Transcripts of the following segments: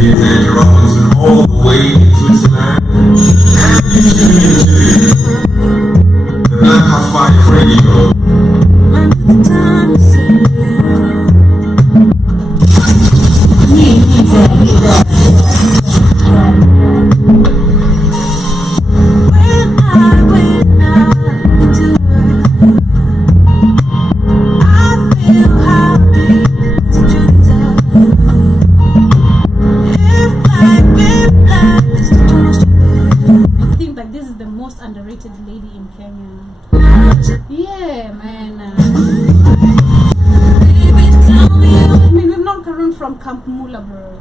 me and Andy Robinson all the way in Switzerland. And you tune into the Black Hot Fire Radio. Underrated lady in Kenya. Yeah, man. I mean, we've known Karun from Camp Mula, bro.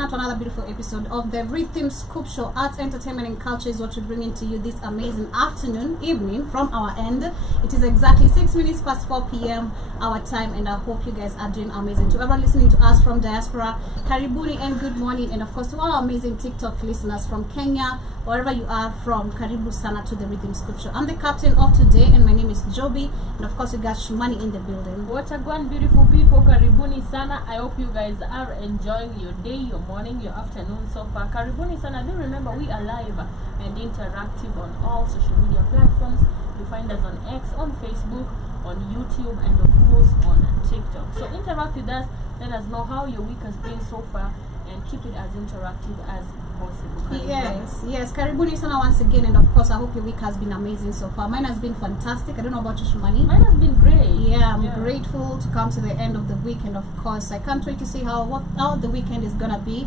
To another beautiful episode of the Rhythm Scoop Show. Arts, entertainment, and culture is what we're bringing to you this amazing evening from our end. It is exactly 6 minutes past 4 p.m. our time, and I hope you guys are doing amazing. To everyone listening to us from diaspora, karibuni and good morning, and of course to all our amazing TikTok listeners from Kenya, wherever you are from, karibu sana to the Rhythm Scoop Show. I'm the captain of today, and my name is Joby, and of course we got Shumani in the building. What a good beautiful people, karibuni sana. I hope you guys are enjoying your day, your morning, your afternoon so far. Karibuni sana. Do remember we are live and interactive on all social media platforms. You find us on X, on Facebook, on YouTube, and of course on TikTok. So interact with us. Let us know how your week has been so far, and keep it as interactive as possible. Yes, karibuni sana once again, and of course I hope your week has been amazing so far. Mine has been fantastic. I don't know about you, Shumani. Mine has been great. Yeah, I'm grateful to come to the end of the week, and of course I can't wait to see how the weekend is gonna be.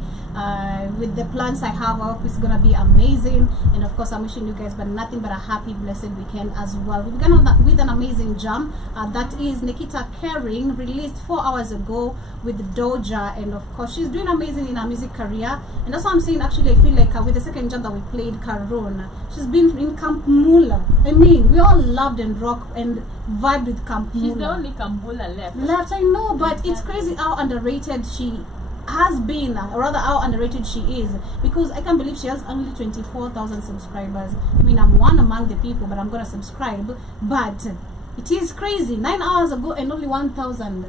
With the plans I have, I hope it's gonna be amazing, and of course I'm wishing you guys nothing but a happy, blessed weekend as well. We began with an amazing jam that is Nikita Kering, released 4 hours ago with Doja, and of course she's doing amazing in her music career, and that's what I'm saying. Actually, I feel like with the second jam that we played, Karun, she's been in Camp Mula. I mean, we all loved and rock and vibed with Camp Mula. She's the only Camp Mula left, I know, but it's crazy how underrated she has been, or rather how underrated she is, because I can't believe she has only 24,000 subscribers. I mean, I'm one among the people, but I'm gonna subscribe. But it is crazy. 9 hours ago and only 1,000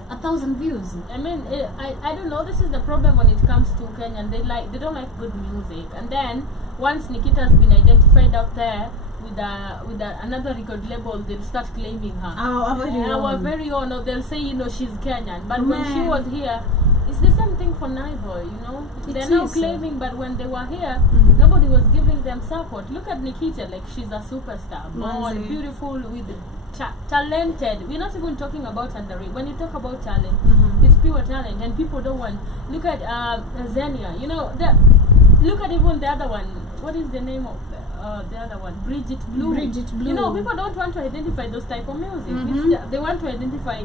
views. I mean, I don't know. This is the problem when it comes to Kenyan. They don't like good music, and then once Nikita's been identified out there with another record label, they'll start claiming her. Our very own. Or they'll say, she's Kenyan, but when she was here, it's the same thing for Naivo, They're now claiming, but when they were here, nobody was giving them support. Look at Nikita, like she's a superstar, born beautiful, with talented. We're not even talking about underrated. When you talk about talent, it's pure talent, and people don't want. Look at Xenia. Look at even the other one. What is the name of the other one? Bridget Blue. People don't want to identify those type of music. They want to identify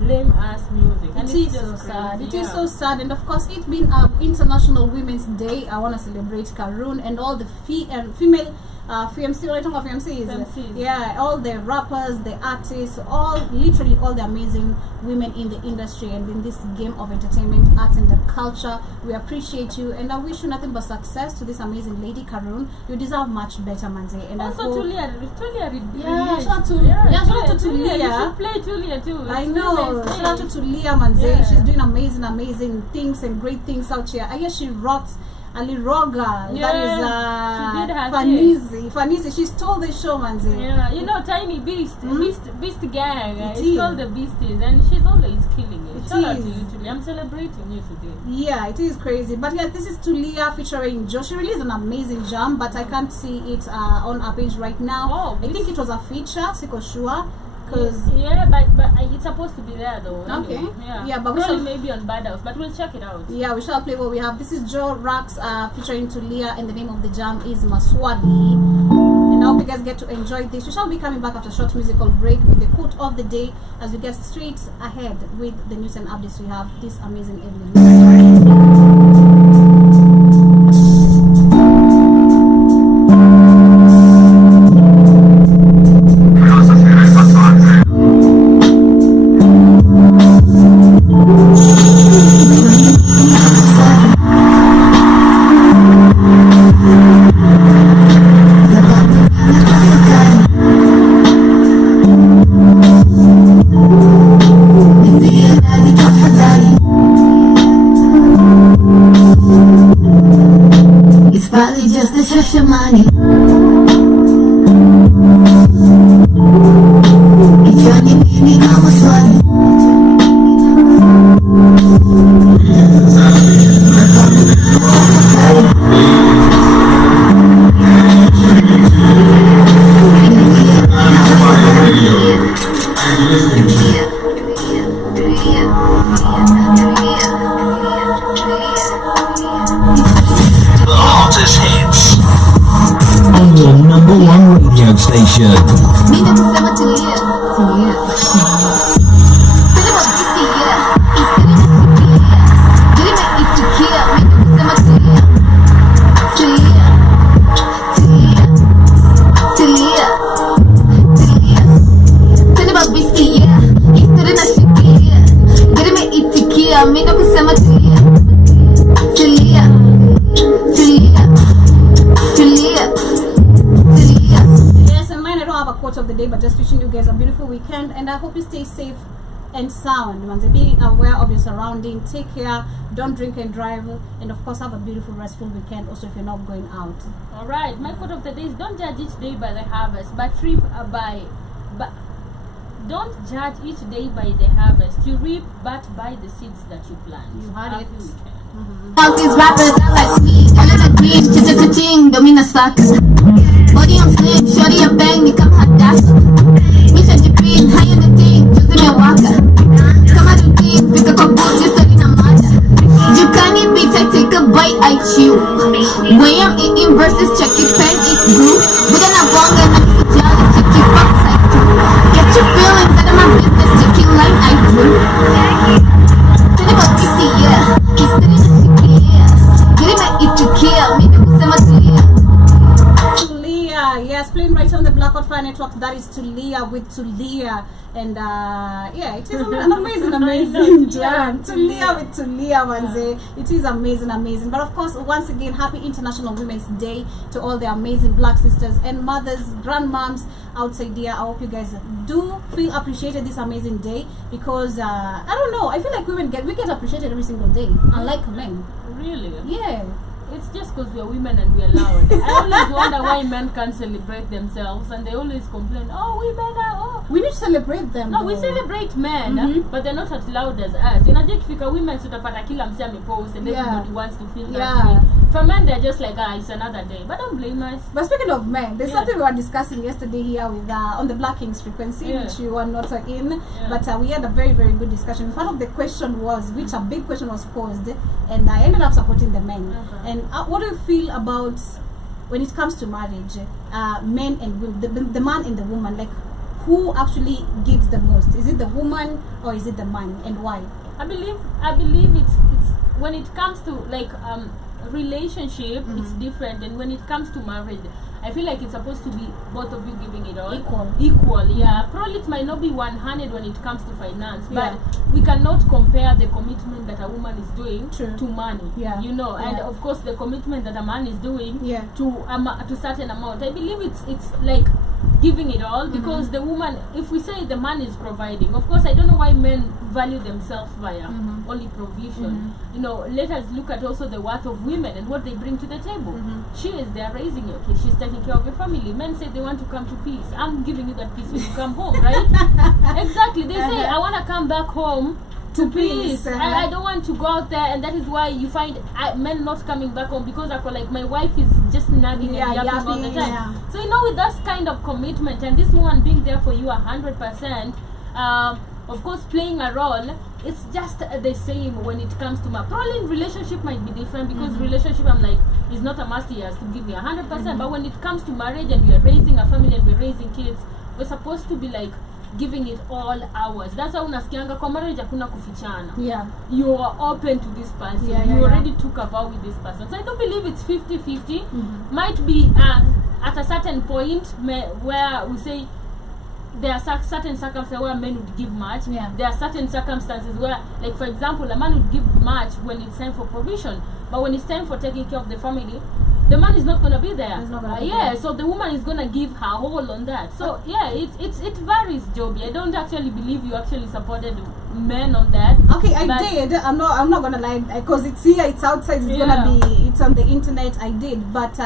lame ass music, and it is so sad. It is so sad, and of course, it's been International Women's Day. I want to celebrate Karun and all the female FMC, what are you talking about? FMCs? Yeah, all the rappers, the artists, literally all the amazing women in the industry and in this game of entertainment, arts, and the culture. We appreciate you, and I wish you nothing but success to this amazing lady, Karun. You deserve much better, Manze. And also, Tulia. Shout out to Tulia. You should play Tulia too. I know. Shout out to Tulia, Manze. She's doing amazing things and great things out here. I guess she rocks Ali Roga, that is Fanisi. She stole the show, Manzi. Yeah, Tiny Beast Gang. It's called the Beasties, and she's always killing it. Shout out to you, Tulia. I'm celebrating you today. Yeah, it is crazy. But yeah, this is Tulia featuring Josh. She released an amazing jam, but I can't see it on our page right now. I think it was a feature, Siko Shua. But it's supposed to be there though. Okay. Anyway. Yeah, but probably maybe on Bad House, but we'll check it out. Yeah, we shall play what we have. This is Joe Rax featuring Tulia, and the name of the jam is Maswadi. And I hope you guys get to enjoy this. We shall be coming back after a short musical break with the quote of the day as we get straight ahead with the news and updates we have this amazing evening. your money. Kichwani mimi kama swali. The hottest hits on your number one radio station. Mimi kusema tulia. Tulia. Sema bisikia. Isema itikia. Mimi kusema tulia. Tulia. Tulia. Tulia. Tulia. Sema bisikia. Isema itikia. Mimi kusema tulia. Tulia. Tulia. Tulia. Tulia. Yes, and mine, I don't have a quote of the day, but just wishing you guys a beautiful weekend, and I hope you stay safe and sound. Manze, be aware of your surrounding, take care, don't drink and drive, and of course have a beautiful restful weekend also if you're not going out. Alright, my quote of the day is don't judge each day by the harvest, but reap but don't judge each day by the harvest. You reap but by the seeds that you plant. You heard Happy it. weekend. All these rappers are like me. All of the green, cha-cha-cha-ching, domina sucks. Body on slim, shorty a bang, ni kama Hadassah. Misha jipin, high on the team, juzi mewaka. Kama routine, fika kwa booty, story na mada. Jukani beat, I take a bite, I chew. When I'm eating versus check it, pen, it grew. Buda na bonga, na kisa jolly, check it, box, I do. Get your feelings out of my business, checking line, I drew. Cinema PC, yeah. Tulia, yes, playing right on the Blackout Fire Network. That is Tulia with Tulia, and yeah, it is an amazing jam. Tulia with Tulia, manze. It is amazing. But of course, once again, happy International Women's Day to all the amazing Black sisters and mothers, grandmoms outside there. I hope you guys do feel appreciated this amazing day, because I don't know, I feel like we get appreciated every single day, unlike men. Really? Yeah. It's just because we are women and we are loud. I always wonder why men can't celebrate themselves, and they always complain, oh, women are, oh. We need to celebrate them. No, though. we celebrate men, but they're not as loud as us. Unajua ikifika women tutapata kila msee amepost and everybody wants to feel that way. For men, they're just like, it's another day. But don't blame us. But speaking of men, there's something we were discussing yesterday here with on the Black Kings frequency, which you were not in. But we had a very good discussion. Part of the question was, which a big question was posed, and I ended up supporting the men. Okay. And what do you feel about when it comes to marriage, men and women, the man and the woman, like who actually gives the most? Is it the woman or is it the man, and why? I believe it's when it comes to like relationship, it's different, and when it comes to marriage, I feel like it's supposed to be both of you giving it all equal. Yeah, probably it might not be 100 when it comes to finance, but we cannot compare the commitment that a woman is doing to money. You know, and of course the commitment that a man is doing to certain amount. I believe it's like giving it all, because the woman, if we say the man is providing, of course I don't know why men value themselves via only provision. You know, let us look at also the worth of women and what they bring to the table. She is there raising your kids, she's taking care of your family. Men say they want to come to peace. I'm giving you that peace when you come home, right? Exactly. They say I want to come back home to peace. I don't want to go out there, and that is why you find men not coming back home, because I feel like my wife is just nagging and yapping all the time. So you know, with that kind of commitment and this woman being there for you 100%, of course playing a role, it's just the same when it comes to my probably in relationship might be different, because relationship I'm like is not a must, he has to give me 100%, but when it comes to marriage and we are raising a family and we're raising kids, we're supposed to be like giving it all hours. That's why unasikianga kwa marriage hakuna kufichana. You are open to this person. You already took a vow with this person. So I don't believe it's 50-50. Might be at a certain point where we say there are certain circumstances where men would give much. There are certain circumstances where, like for example, a man would give much when it's time for provision, but when it's time for taking care of the family, the man is not gonna be there. So the woman is gonna give her whole on that. So it varies, Joby. I don't actually believe you actually supported men on that. Okay, I did. I'm not gonna lie, because it's here, it's outside, it's gonna be, it's on the internet. I did, but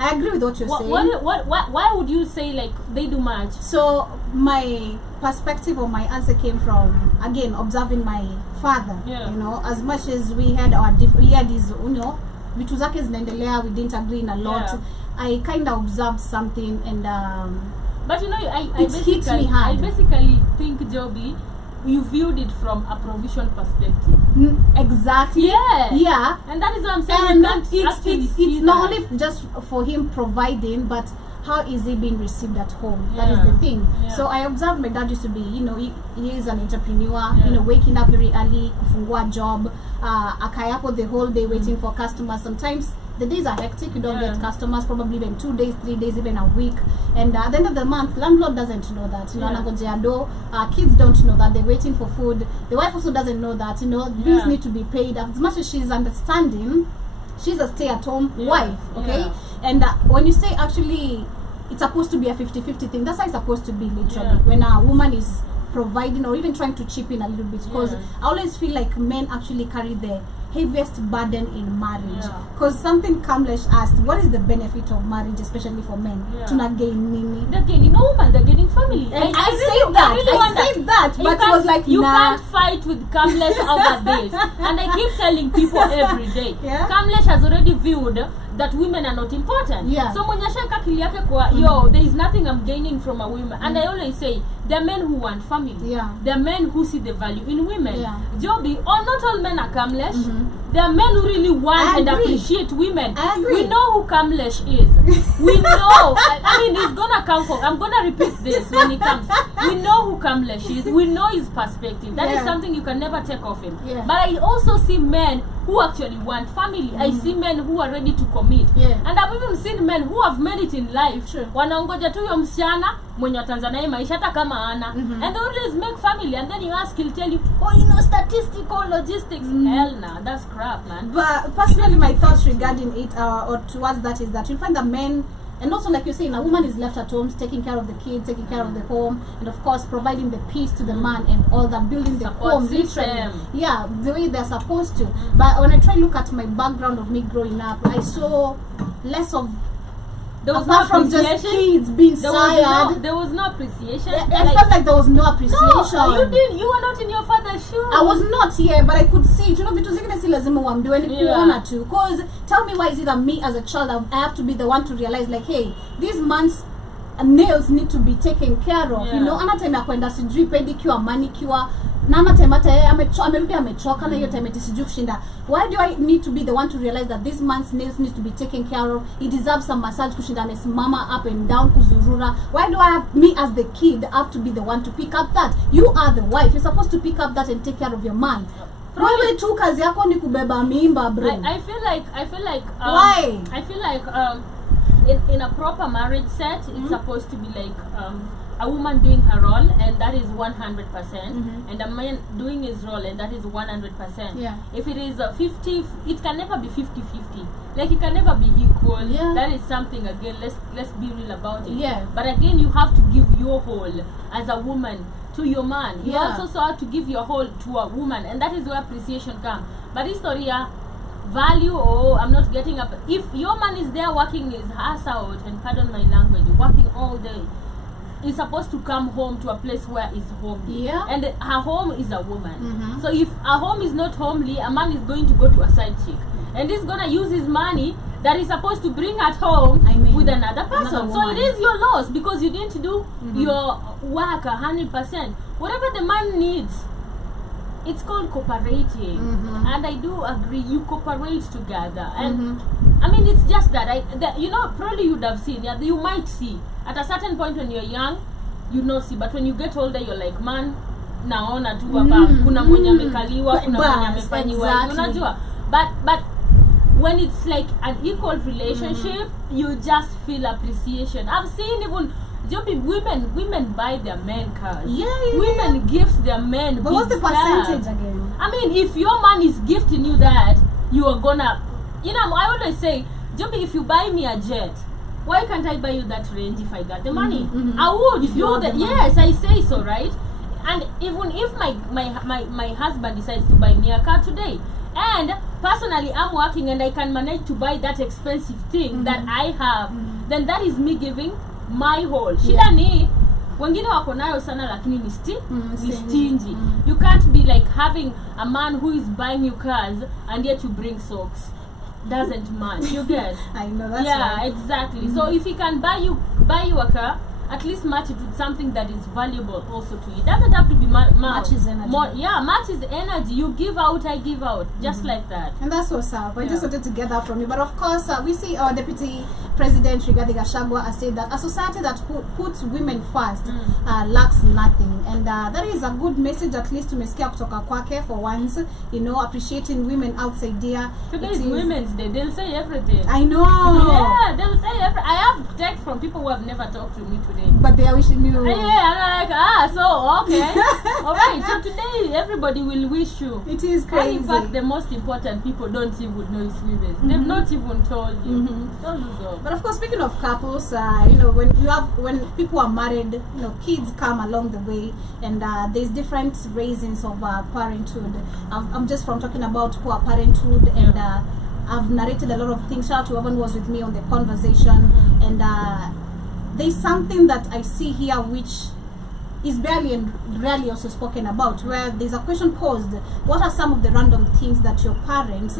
I agree with what you're saying. Why would you say like they do much? So my perspective or my answer came from, again, observing my father. Yeah. You know, as much as we had our we had his, you know, vitu zake zinaendelea, we didn't agree in a lot. Yeah. I kind of observed something, and but you know, I it hit me hard. I basically think, Joby, you viewed it from a provision perspective. Exactly. Yeah. And that is what I'm saying. And you can't actually see it's not that. only just for him providing, but how is he being received at home? That is Yeah. the thing. Yeah. So I observed my dad used to be, you know, he is an entrepreneur, Yeah. you know, waking up very early, kufungua job, akayapo the whole day waiting for customers. Sometimes the days are hectic, you don't Yeah. get customers, probably even 2 days, 3 days, even a week. And at the end of the month, landlord doesn't know that. You know, Yeah. anangojea do, kids don't know that, they're waiting for food. The wife also doesn't know that, you know, bills Yeah. need to be paid. As much as she's understanding, she's a stay-at-home Yeah. wife, okay? Yeah. And when you say actually it's supposed to be a 50-50 thing, that's how it's supposed to be, literally. Yeah. When a woman is providing or even trying to chip in a little bit, because Yeah. I always feel like men actually carry the heaviest burden in marriage. Yeah. Because something Kamlesh asked, what is the benefit of marriage, especially for men? Yeah. Tuna gain nini? They're gaining a woman, they're getting family. And I said that, I said that, You but it can't- was like, you nah. can't fight with Kamlesh over this. And I keep telling people every day, Yeah. Kamlesh has already viewed that women are not important. Yeah. So mwenye shaka akili yake kwa, yo, there is nothing I'm gaining from a woman. And I always say, there are men who want family. Yeah. There are men who see the value in women. Yeah. Joby, not all men are Kamlesh. There are men who really want I and agree. appreciate women. I agree. We know who Kamlesh is. We know. I mean, he's gonna come for. I'm gonna repeat this when he comes. We know who Kamlesh is. We know his perspective. That is Yeah. something you can never take off him. Yeah. But I also see men who actually want family. I see men who are ready to commit. Yeah. And I've even seen men who have made it in life. Sure. Wanaongoja tu yo msichana mwenye Tanzania maisha hata kama ana. And they always make family. And then you ask, he'll tell you, oh, you know, statistical logistics. Hell nah, that's crap, man. But personally, my thoughts regarding it or towards that is that you find that men, and also like you're saying, a woman is left at home taking care of the kids, taking care of the home, and of course providing the peace to the man and all that, building the Support home system. literally. Yeah, the way they're supposed to. But when I try to look at my background of me growing up, I saw less of, There was apart no from just appreciation. kids being There tired. was no appreciation. I felt like there was no appreciation. No, you didn't. You were not in your father's shoes. I was not here, but I could see it. You know, vitu zingine si lazima uambiwe ni Yeah. kuona tu. Cause tell me, why is it that me as a child I have to be the one to realize like, hey, this man's nails need to be taken care of. Yeah. You know, ana time ya kwenda sijui pedicure, manicure, na ana time hata yeye amerudi amechoka na hiyo time eti sijui kushinda. Why do I need to be the one to realize that this man's nails needs to be taken care of? He deserves some massage kushinda amesimama up and down kuzurura. Why do I have, me as the kid, have to be the one to pick up that? You are the wife. You're supposed to pick up that and take care of your man. Wewe tu kazi yako ni kubeba mimba, bro. I feel like Why? I feel like in a proper marriage set, it's supposed to be like a woman doing her role, and that is 100%, and a man doing his role, and that is 100%. Yeah. If it is 50, it can never be 50-50. Like it can never be equal. Yeah. That is something again. Let's be real about it. Yeah. But again, you have to give your whole as a woman to your man. You Yeah. also have to give your whole to a woman, and that is where appreciation comes. But this story here, value, oh, I'm not getting up. If your man is there working his ass out, and pardon my language, working all day, he's supposed to come home to a place where he's home. Yeah. And her home is a woman. So if a home is not homely, a man is going to go to a side chick, and he's gonna use his money that he's supposed to bring at home with another person. another So woman. it is your loss because you didn't do your work 100%. Whatever the man needs, it's called cooperating. And I do agree, you cooperate together. And I mean, it's just that you know, probably you'd have seen, yeah, you might see at a certain point when you're young, you know, see, but when you get older, you're like, man, naona tu hapa kuna mwenye amekaliwa, kuna mwenye amefanyiwa, Exactly. unajua. But when it's like an equal relationship, you just feel appreciation. I've seen even women buy their men cars. Yeah. Women gift their men. But what's the big stuff. percentage again? I mean, if your man is gifting you that, you are gonna, you know, I always say, Joby, if you buy me a jet, why can't I buy you that range if I got the money? I would. If you have the money. Yes, I say so, right? And even if my husband decides to buy me a car today, and personally I'm working and I can manage to buy that expensive thing that I have, then that is me giving my whole. Shida ni wengine wako nayo sana lakini ni stingy. You can't be like having a man who is buying you cars and yet you bring socks. Doesn't match. You get? I know, that's yeah, right. exactly. So if he can buy you a car, at least match it with something that is valuable also to you. It doesn't have to be Matches energy. Matches energy. You give out, I give out, just like that. And that's what's up. I just wanted to get that from you. But of course, we see our Deputy President Rigathi Gachagua has said that a society that puts women first lacks nothing. And that is a good message, at least tumesikia kutoka kwake for once, you know, appreciating women outside there. Today is Women's Day. They'll say everything. I know. Yeah, they'll say everything. I have text from people who have never talked to me today. But they are wishing you. Yeah, I'm like, so okay. Alright, so today everybody will wish you. It is And crazy. in fact, the most important people don't even know it's women. They've not even told you. Don't lose hope. But of course, speaking of couples, you know, when people are married, you know, kids come along the way, and there's different raisings of parenthood. I'm just from talking about poor parenthood, and I've narrated a lot of things. Shout out to whoever was with me on the conversation, and there's something that I see here which is barely and rarely also spoken about, where there's a question posed: what are some of the random things that your parents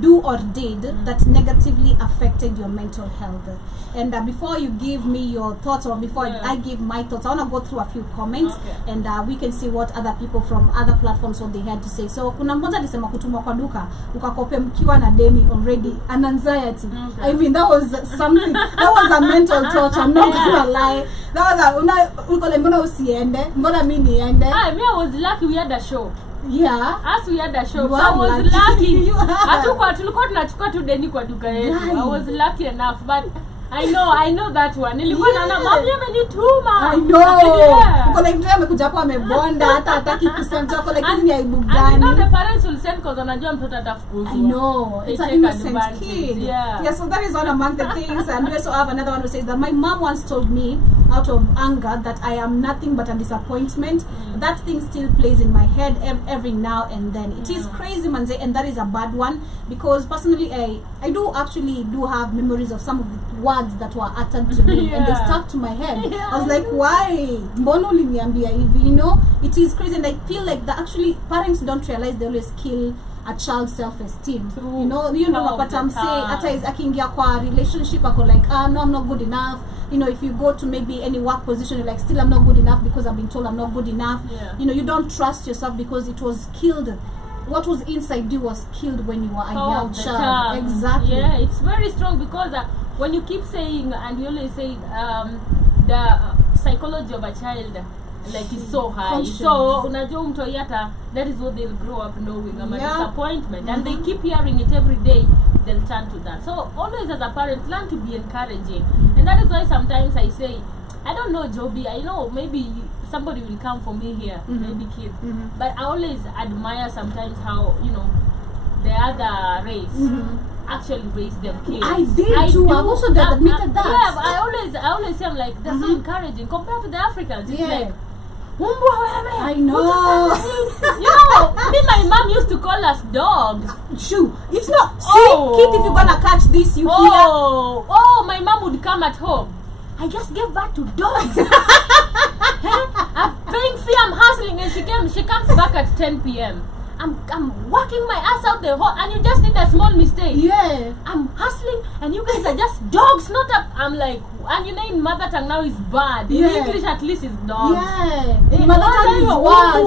do or did that negatively affected your mental health? And before you give me your thoughts, or before I give my thoughts, I want to go through a few comments, and we can see what other people from other platforms, what they had to say. So kuna mmoja alisema kutumwa kwa duka ukakope mkiwa na deni already, an anxiety. I mean, that was something, that was a mental torture. I'm not gonna lie. That was mbona usiende, mbona mimi niende. I was lucky we had a show. Yeah. As we had a show, You so are I was lucky. lucky. You are. Tulikuwa tunachukua tu deni kwa duka yetu. Right. I was lucky enough, but I know that one. Nilikuwa naona mami amenituma. I know. Yeah. Uko like mtu amekuja hapo amebonda, hata hataki kusema chako, like hizi ni aibu And you know gani? the parents will send because wanajua mtoto atafukuzwa. I know. They It's an take innocent advantage. kid. Yeah. So that is one among the things. And we also have another one who says that my mom once told me, out of anger, that I am nothing but a disappointment. That thing still plays in my head every now and then. It is crazy, manze, and that is a bad one, because personally I do actually have memories of some of the words that were uttered to me, and they stuck to my head. I was like, why? Mbono uliniambia hivi? You know, it is crazy, and I feel like that actually parents don't realize they always kill a child's self-esteem. You know napata msee hata akiingia kwa relationship ako like, no, I'm not good enough. You know, if you go to maybe any work position, you're like, still I'm not good enough because I've been told I'm not good enough. You know, you don't trust yourself because it was killed. What was inside you was killed when you were a young child. Exactly. Yeah, it's very strong, because when you keep saying, and you always say, the psychology of a child, like, is so high. Conscious. So unajua mtu yata, that is what they'll grow up knowing. I'm a disappointment, and they keep hearing it every day. They'll turn to that. So always as a parent, learn to be encouraging, and that is why sometimes I say, I don't know, Joby, I know maybe somebody will come for me here, maybe kids, but I always admire sometimes how, you know, the other race actually raise them kids. I did too. I've also admitted that. Yeah, but I always say, I'm like, that's so encouraging compared to the Africans. It's like, Umbwa wewe. I know. You know, me, my mom used to call us dogs. Shoo. It's not. See, kid, if you're gonna catch this, you hear. My mom would come at home. I just gave birth to dogs. I'm paying fee, I'm hustling, and she comes back at 10 p.m. I'm working my ass out the whole, and you just did a small mistake. Yeah. I'm hustling, and you guys are just dogs, not up. I'm like, and you know, in mother tongue now is bad. In English, at least, it's dogs. Yeah. In mother tongue is worse.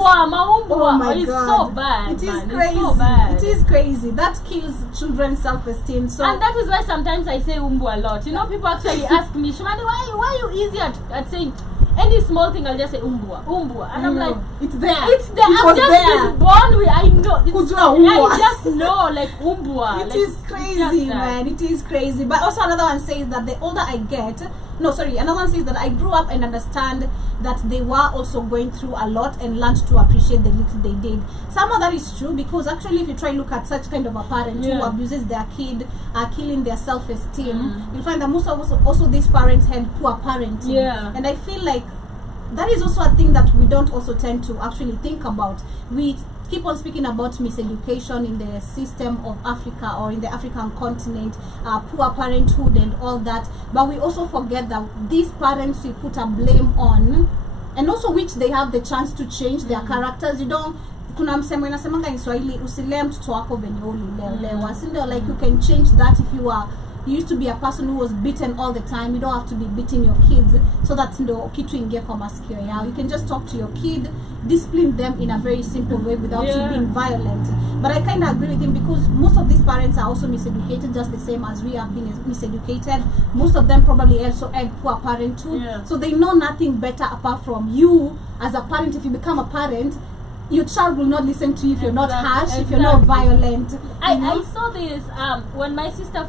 Oh my it's God. so bad. It is man. crazy. It's so bad. It is crazy. That kills children's self-esteem. So. And that is why sometimes I say umbu a lot. You know, people actually ask me, Shimani, why are you easy at saying any small thing? I'll just say umbua, and I'm like, it's there. It's there. I've just been born with. I know. I just know, like umbua. It is crazy, man. It is crazy. But also another one says that the older I get, another one says that I grew up and understand that they were also going through a lot and learned to appreciate the little they did. Some of that is true, because actually if you try to look at such kind of a parent who abuses their kid, killing their self-esteem, you'll find that most of also these parents had poor parenting. And I feel like that is also a thing that we don't also tend to actually think about. We keep on speaking about miseducation in the system of Africa or in the African continent, poor parenthood and all that, but we also forget that these parents we put a blame on, and also which they have the chance to change their characters. You don't, kuna msemo inasemanga in Swahili, usilee mtoto wako venye ulilelewa, si ndio? Like you can change that. If you used to be a person who was beaten all the time, you don't have to be beating your kids so that ndo kitu ingie kwa masikio yao. You can just talk to your kid, discipline them in a very simple way without you being violent. But I kind of agree with him, because most of these parents are also miseducated just the same as we have been miseducated. Most of them probably also had poor parenthood, so they know nothing better apart from you as a parent. If you become a parent, your child will not listen to you if you're not harsh, if you're not violent. I saw this when my sister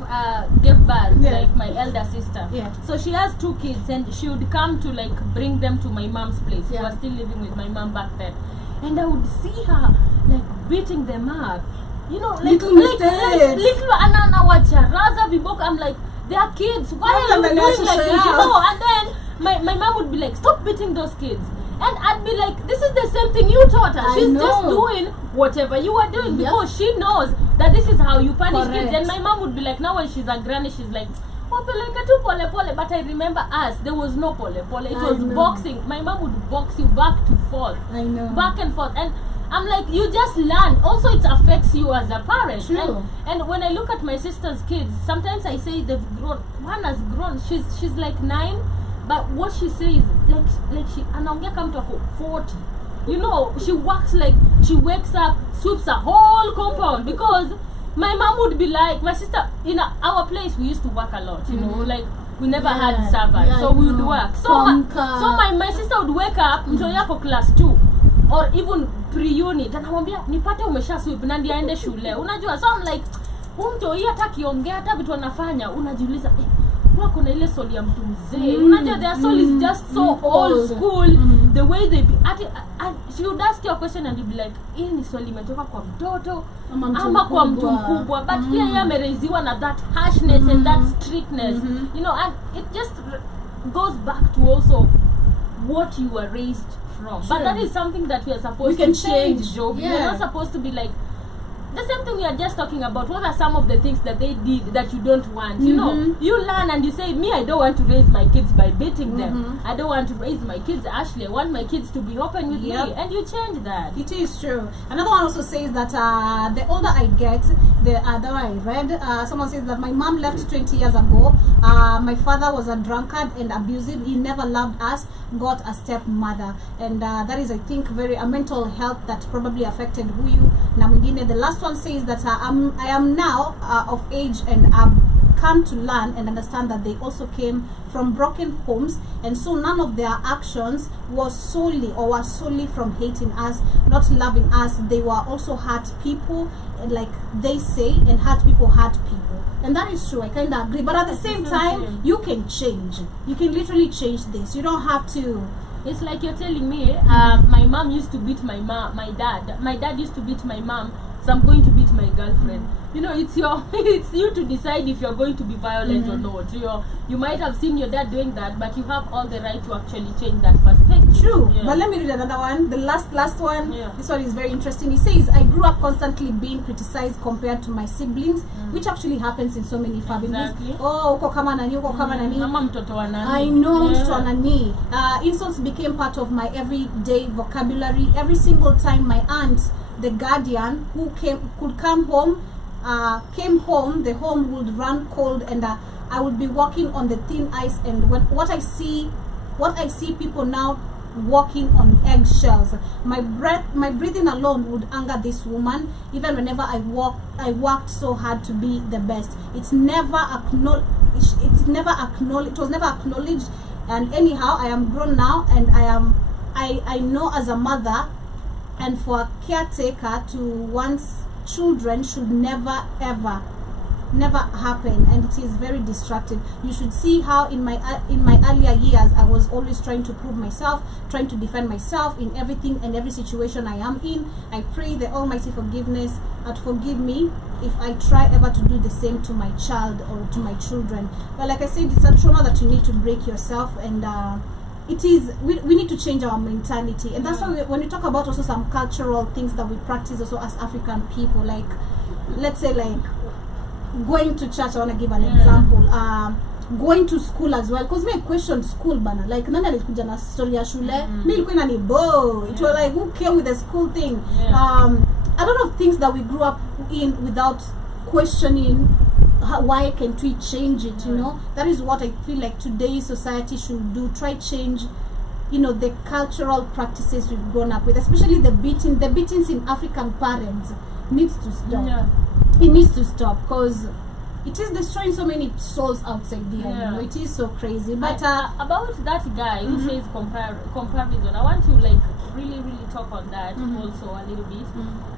gave birth, like my elder sister. So she has 2 kids, and she would come to like bring them to my mom's place. She was still living with my mom back then, and I would see her like beating them up. You know, like little anana wacharaza viboko. I'm like, they are kids. Why are you doing like this? You know, and then my mom would be like, stop beating those kids. And I'd be like, this is the same thing you taught her. She's just doing whatever you are doing because she knows that this is how you punish kids. And my mom would be like, now when she's a granny, she's like, oh, pole. But I remember us, there was no pole. It was boxing. My mom would box you back to forth. Back and forth. And I'm like, you just learn. Also, it affects you as a parent. And when I look at my sister's kids, sometimes I say they've grown. One has grown. She's like 9. But what she says, like she anaongea kama mtu ako 40. You know, she works like, she wakes up, sweeps a whole compound, because my mom would be like, my sister, in our place, we used to work a lot, you know, like, we never had servants, so we would work. So my sister would wake up, mtoto yako class 2, or even pre-unit, anamwambia, nipate umesha sweep, na ndiye aende shule. Unajua, so I'm like, mtu hii hata kiongea, hata vitu anafanya, unajiuliza, kuna ile soul ya mtu mzee. Unajua their soul is just so old school. The way they be she would ask you a question and you'd be like, hii ni swali imetoka kwa mtoto ama kwa mtu mkubwa. But pia yeye amereiziwa na that harshness and that strictness. You know, and it just goes back to also what you were raised from. But that is something that we are supposed to change. We're not supposed to be like, the same thing we are just talking about. What are some of the things that they did that you don't want? You know, you learn and you say, me, I don't want to raise my kids by beating them. I don't want to raise my kids, Ashley. I want my kids to be open with me. And you change that. It is true. Another one also says that the older I get, the other I read, someone says that my mom left 20 years ago. My father was a drunkard and abusive. He never loved us, got a stepmother. And that is, I think, a mental health that probably affected huyu na mwingine. The last one says that I am now of age and I've come to learn and understand that they also came from broken homes, and so none of their actions were solely from hating us, not loving us. They were also hurt people, like they say, and hurt people. And that is true. I kind of agree. But at the same time, you can change. You can literally change this. You don't have to. It's like you're telling me, my mom used to beat my dad. My dad used to beat my mom, so I'm going to beat my girlfriend. You know, it's you to decide if you're going to be violent or not. You might have seen your dad doing that, but you have all the right to actually change that perspective. True. But let me read another one. The last one. This one is very interesting. He says, I grew up constantly being criticized compared to my siblings, which actually happens in so many families. Oh, uko kama nani, uko kama nani. Mama mtoto wa nani. I know, mtoto wa nani. Insults became part of my everyday vocabulary. Every single time my aunt, the guardian, who could come home, came home, the home would run cold, and I would be walking on the thin ice. And what I see people now walking on eggshells. My breathing alone would anger this woman. Even whenever I worked so hard to be the best. It was never acknowledged. And anyhow, I am grown now, and I know as a mother, and for a caretaker to one's children should never happen, and it is very destructive. You should see how in my earlier years I was always trying to prove myself, trying to defend myself in everything and every situation I am in. I pray the Almighty forgive me if I try ever to do the same to my child or to my children. But like I said, it's a trauma that you need to break yourself, and it is we need to change our mentality, and that's why when we talk about also some cultural things that we practice also as African people, like let's say like going to church. I want to give an example. Going to school as well, because me question school bana, like nani alikuja na story ya shule, me ilikuwa inani bo, it was like who came with the school thing. A lot of things that we grew up in without questioning, why can't we change it, you know? That is what I feel like today's society should do. Try change, you know, the cultural practices we've grown up with, especially the beatings in African parents needs to stop. It needs to stop, because it is destroying so many souls outside there. You know, it is so crazy. But about that guy who says comparison, I want to like really talk on that also a little bit.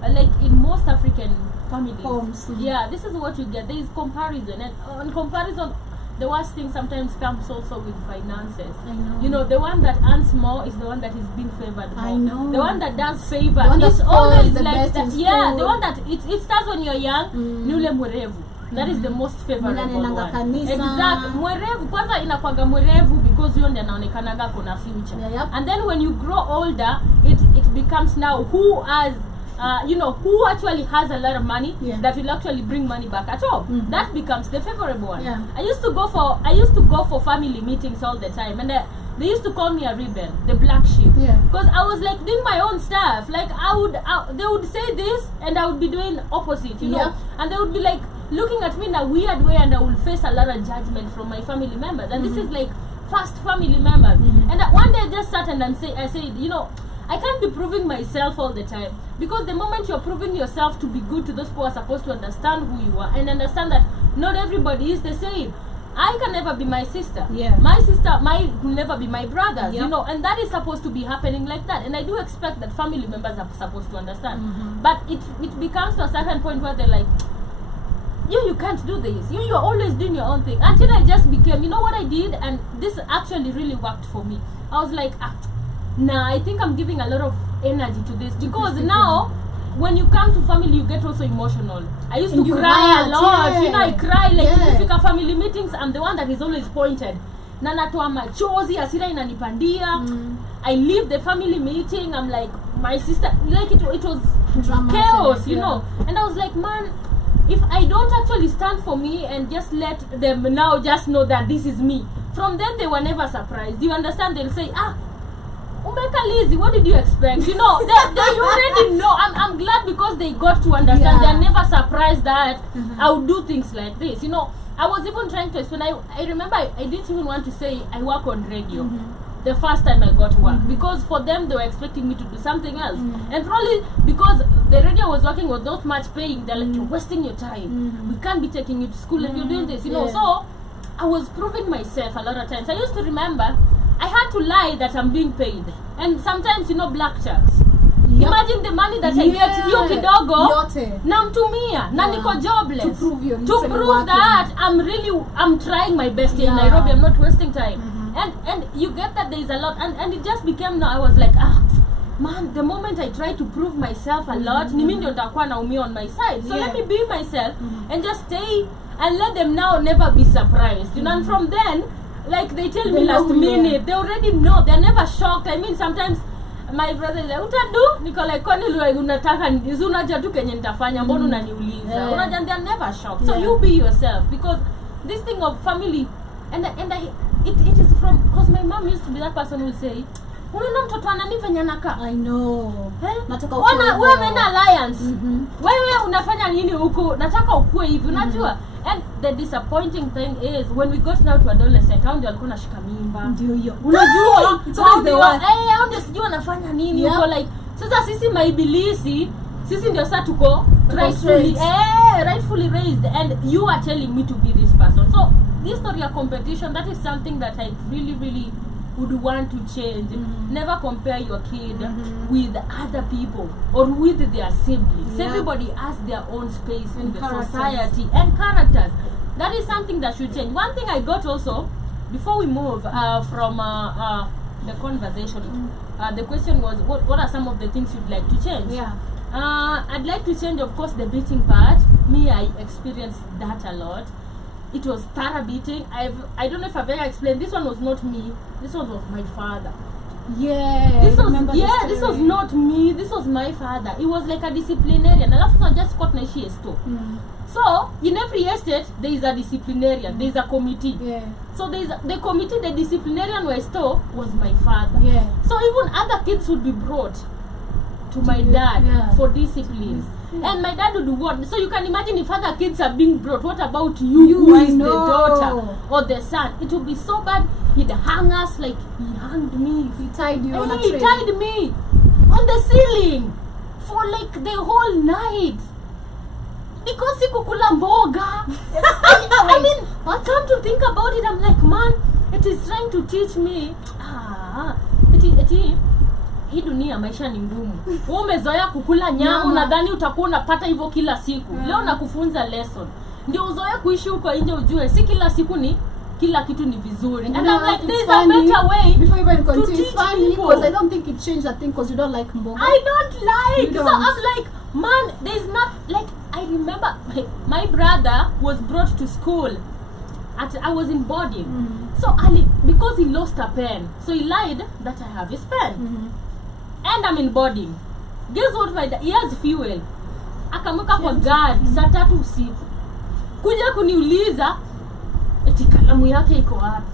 Like in most African families, homes, this is what you get. There is comparison, and on comparison, the worst thing sometimes comes also with finances. I know. You know, the one that earns more is the one that is being favored more. I know. The one that does favor is is always the like best that. in Yeah, school. the one that it starts when you're young. Ni ule mwerevu. That is the most favorable one. Kanisa. Exactly. Mwerevu kwanza inakuanga mwerevu because hiyo ndio anaonekanaga kuna future. And then when you grow older, it becomes now who has you know, who actually has a lot of money that will actually bring money back at all. That becomes the favorable one. I used to go for family meetings all the time, and they used to call me a rebel, the black sheep, because I was like doing my own stuff. Like they would say this, and I would be doing opposite, you know, and they would be like looking at me in a weird way, and I would face a lot of judgment from my family members. And this is like first family members. And one day I just sat and I said, you know, I can't be proving myself all the time, because the moment you're proving yourself to be good to those who are supposed to understand who you are and understand that not everybody is the same. I can never be my sister. My sister will never be my brothers, you know, and that is supposed to be happening like that. And I do expect that family members are supposed to understand. But it becomes to a certain point where they're like, you can't do this. You're always doing your own thing. Until I just became, you know what I did? And this actually really worked for me. I was like, nah, I think I'm giving a lot of energy to this, because now when you come to family, you get also emotional. I used to cry a lot. You know, I cry like in family meetings. I'm the one that is always pointed. Na natoa machozi, hasira inanipandia. I leave the family meeting. I'm like, my sister, like it was chaos, you know. And I was like, man, if I don't actually stand for me and just let them now just know that this is me, from then they were never surprised. You understand? They'll say, Umeka Lizzy, what did you expect? You know, they already know. I'm glad because they got to understand. They're never surprised that I would do things like this. You know, I was even trying to explain. I remember I didn't even want to say I work on radio the first time I got work, because for them they were expecting me to do something else. And probably because the radio was working with not much paying, they're like, you're wasting your time. We can't be taking you to school and you're doing this. You know, so I was proving myself a lot of times. I used to remember I had to lie that I'm being paid. And sometimes, you know, black checks. Imagine the money that I get hiyo kidogo namtumia na niko jobless to prove that I'm trying my best here in Nairobi. I'm not wasting time. And you get that there is a lot, and it just became, I was like, man, the moment I try to prove myself a lot, ni mimi ndio nitakuwa naumia on my side. So let me be myself and just stay and let them now never be surprised. You know, and from then, like they tell me last minute, they already know. They're never shocked. I mean, sometimes my brother is like, utadu? Niko like, kwani unataka unaja tu kenye nitafanya, mbona unaniuliza? Unaja, they're never shocked. So you be yourself, because this thing of family, and it is from, because my mom used to be that person who would say, unaona mtoto ananifanya naka. I know. Nataka wewe umeenda alliance. Wewe unafanya nini huko? Nataka ukue hivi, unajua? And the disappointing thing is when we got now to adolescent, hao ndio alikuwa anashika mimba. Ndio hiyo. Unajua? Hao ndio sijui wanafanya nini huko, like sasa sisi maibilisi, sisi ndio sasa tuko rightfully raised, and you are telling me to be this person. So this story of competition, that is something that I really would want to change. Never compare your kid with other people or with their siblings. Everybody has their own space in the society and characters. That is something that should change. One thing I got also, before we move from the conversation, the question was, what are some of the things you'd like to change? I'd like to change, of course, the beating part. Me, I experienced that a lot. it was thorough beating. I don't know if I've ever explained. This one was not me. This one was my father. Yeah. This was This was not me. This was my father. It was like a disciplinarian. And after just got my esto. So in every estate there is a disciplinarian. There is a committee. Yeah. So there is the committee. The disciplinarian was my father. Yeah. So even other kids would be brought to my dad for disciplines. And my dad would do what? So you can imagine if other kids are being brought, what about you who is the daughter or the son? It would be so bad. He'd hang us, like he hanged me. He tied you on a He tree. tied me on the ceiling for like the whole night. Because sikukula mboga. I mean, I come to think about it, I'm like, man, it is trying to teach me. Hii dunia maisha ni ngumu. Wewe umezoea kukula nyama, unadhani utakuwa unapata hivyo kila siku. Leo nakufunza lesson. Ndio uzoee kuishi huko nje ujue si kila siku ni kila kitu ni vizuri. And I'm like, there is a better way. Before you even continue, to it's teach funny people. because I don't think it changed that thing because you don't like mboga. I don't like. You So don't. I'm like, man, there's not like I remember my brother was brought to school. I was in boarding. So because he lost a pen, so he lied that I have his pen. And I'm in boarding. Guess what my dad, he has fuel. Akamuka kwa gari saa 3 usiku. Kuja kuniuliza eti kalamu yake iko wapi?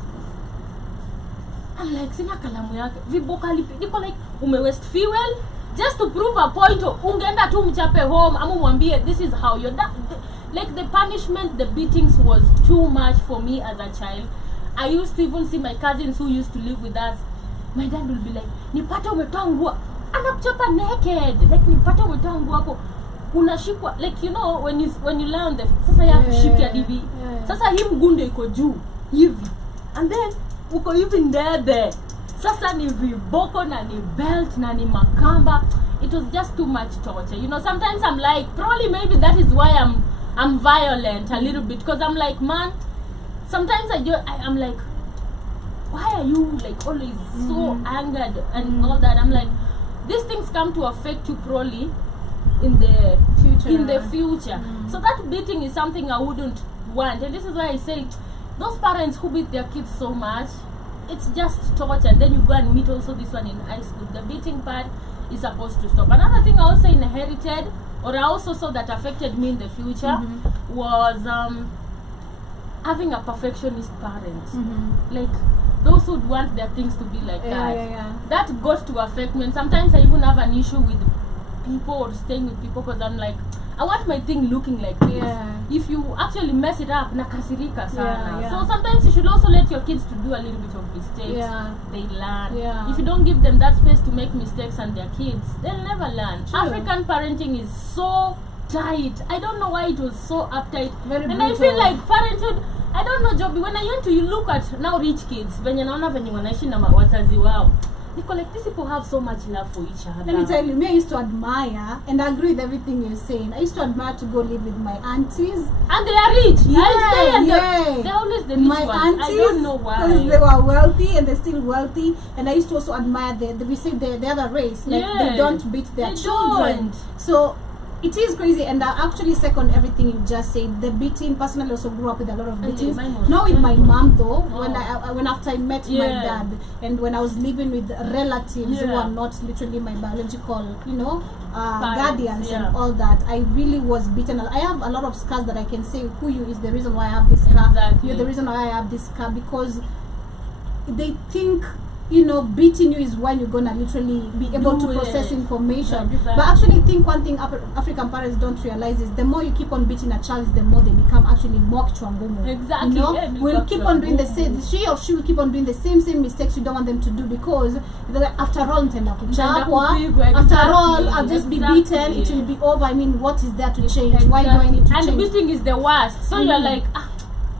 I'm like, sina kalamu yake. Viboka niko like waste fuel just to prove a point. Ungeenda tu mchape home ama mwambie this is how you're done. Like the punishment, the beatings was too much for me as a child. I used to even see my cousins who used to live with us. My dad will be like, nipata umetoa nguo. Anakuchapa naked. Like nipata umetoa nguo hapo. Unashikwa like you know when you lie on the sasa ya kushikia DV. Sasa hii mgunde iko juu hivi. And then uko hivi ndede. Sasa ni viboko na ni belt na ni makamba. It was just too much torture. You know, sometimes I'm like, probably maybe that is why I'm violent a little bit because I'm like, man, sometimes I'm like, why are you like always so angered and all that? I'm like, these things come to affect you probably in the future. So that beating is something I wouldn't want. And this is why I say those parents who beat their kids so much, it's just torture. And then you go and meet also this one in high school. The beating part is supposed to stop. Another thing I also inherited or I also saw that affected me in the future was having a perfectionist parent. Like those who'd want their things to be like that. That got to affect me. And sometimes I even have an issue with people or staying with people because I'm like, I want my thing looking like this. If you actually mess it up, nakasirika sana. So sometimes you should also let your kids to do a little bit of mistakes. They learn. If you don't give them that space to make mistakes and their kids, they'll never learn. African parenting is so tight. I don't know why it was so uptight. Very and brutal. I feel like parenthood, I don't know, Joby, when I went to you look at now rich kids, when you naona venye wanaishi na wazazi wao. Like these people have so much love for each other. Let me tell you, me I used to admire and I agree with everything you're saying. I used to admire to go live with my aunties. And they are rich. They're always the rich my ones. aunties, I don't know why. Because they were wealthy and they're still wealthy. And I used to also admire the other race. Like they don't beat their children. So it is crazy, and I actually second everything you just said. The beating, personally, also grew up with a lot of beatings. Not with my mom though. When after I met my dad, and when I was living with relatives who are not literally my biological, guardians and all that, I really was beaten. I have a lot of scars that I can say, who you is the reason why I have this scar. You're the reason why I have this scar, because they think, beating you is when you're gonna literally be able to process information. But actually, think one thing African parents don't realize is the more you keep on beating a child, the more they become actually more kichwangumu. Exactly. We'll keep on doing the same. She or she will keep on doing the same mistakes you don't want them to do, because after all, after all, I'll just be beaten. It will be over. I mean, what is there to change? Why do I need to change? And beating is the worst. So you're like,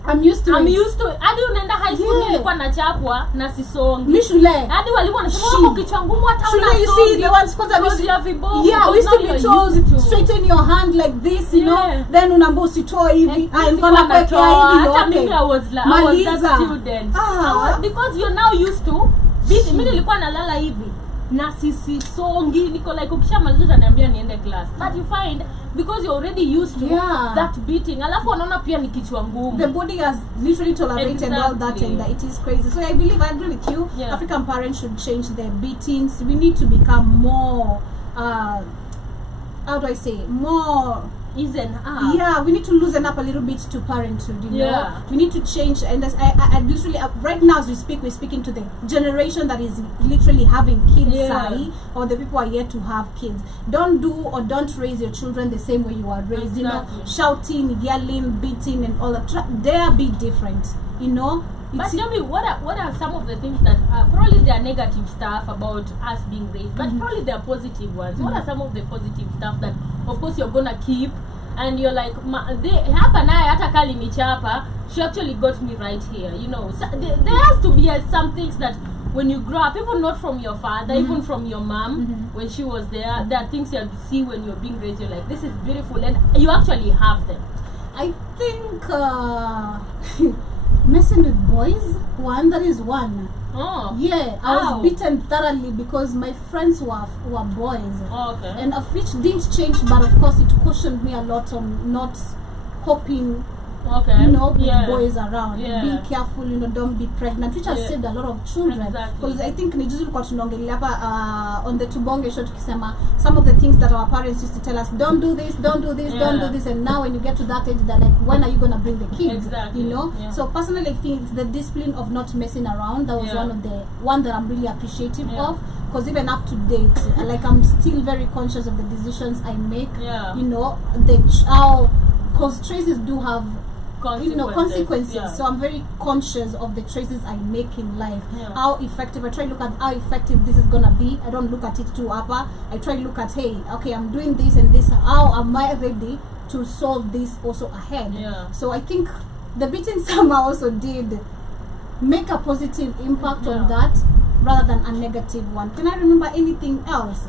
I'm used to it. Hadi unaenda high school nilikuwa nachapwa na sisongi. Mi shule. Hadi walimu wanasema wako kichwa ngumu hata una songi. You see the ones we used to be told straighten your hand like this, then unaambiwa usitoe hivi. I'm gonna kuwekea hivi hata mimi I was that student. Because you're now used to mimi nilikuwa nalala hivi na sisongi, niko like ukishamaliza niambia niende class. But you find because you're already used to that beating. Alafu wanaona pia ni kichwa ngumu. The body has literally tolerated all that, and it is crazy. So I agree with you. African parents should change their beatings. We need to become more how do I say, more easen up. Yeah, we need to loosen up a little bit to parenthood, you know. We need to change, and as I literally right now as we speak, we're speaking to the generation that is literally having kids, or the people who are yet to have kids. Don't do or don't raise your children the same way you are raised, you know, shouting, yelling, beating and all that. Dare be different, you know. But tell me, what are some of the things that probably there are negative stuff about us being raised, but probably there are positive ones. What are some of the positive stuff that, of course, you're gonna keep, and you're like, hapa naye hata kali nichapa, she actually got me right here, you know. So there has to be some things that when you grow up, even not from your father, even from your mom, when she was there are things you see when you're being raised. You're like, this is beautiful, and you actually have them. I think messing with boys, that is one. Oh. Yeah, I was beaten thoroughly because my friends were boys. Oh, okay. And of which didn't change, but of course it cautioned me a lot on not coping, you know, with boys around. Be careful, you know, don't be pregnant, which has saved a lot of children. Because I think on the Tubonge show tukisema some of the things that our parents used to tell us, don't do this, don't do this, don't do this, and now when you get to that age, they're like, when are you gonna bring the kids? You know. So personally, I think it's the discipline of not messing around. That was one that I'm really appreciative of. Because even up to date, like I'm still very conscious of the decisions I make. You know, because choices do have consequences. So I'm very conscious of the choices I make in life. How effective, I try to look at how effective this is gonna be. I don't look at it too upper. I try to look at, hey, okay, I'm doing this and this, how am I ready to solve this also ahead? So I think the beating somehow also did make a positive impact on that rather than a negative one. Can I remember anything else?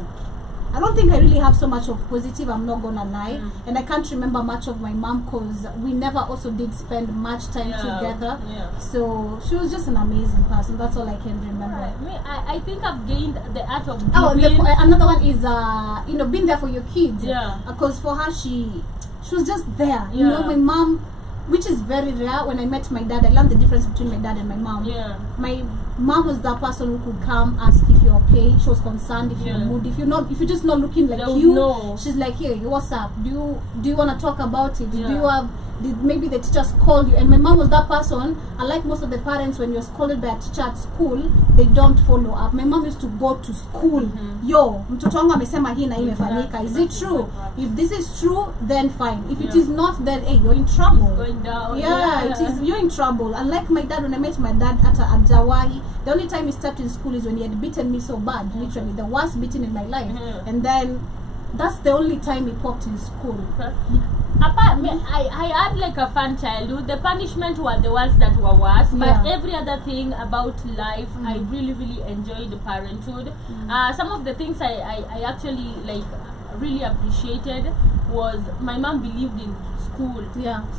I don't think I really have so much of positive, I'm not gonna lie. And I can't remember much of my mom because we never also did spend much time together. So she was just an amazing person. That's all I can remember. I think I've gained the art of giving. Another one is you know, being there for your kids. Because for her, she was just there. You know, my mom, which is very rare. When I met my dad, I learned the difference between my dad and my mom. My mom was that person who could come, ask if you're okay. She was concerned if you're moody. If you're just not looking like she's like, hey, what's up? Do you want to talk about it? Did maybe the teachers call you? And my mom was that person. Unlike most of the parents, when you're scolded by a teacher at school, they don't follow up. My mom used to go to school. Yo, mtoto wangu amesema hii na hii imefanyika. Is it true? If this is true, then fine. If it is not, then hey, you're in trouble. It's going down. It is. You're in trouble. Unlike my dad, when I met my dad at Jawahi, the only time he stepped in school is when he had beaten me so bad, literally the worst beating in my life. And then that's the only time he popped in school. Apart, I had like a fun childhood. The punishment were the ones that were worse, but every other thing about life, I really, really enjoyed parenthood. Some of the things I actually like really appreciated was my mom believed in school.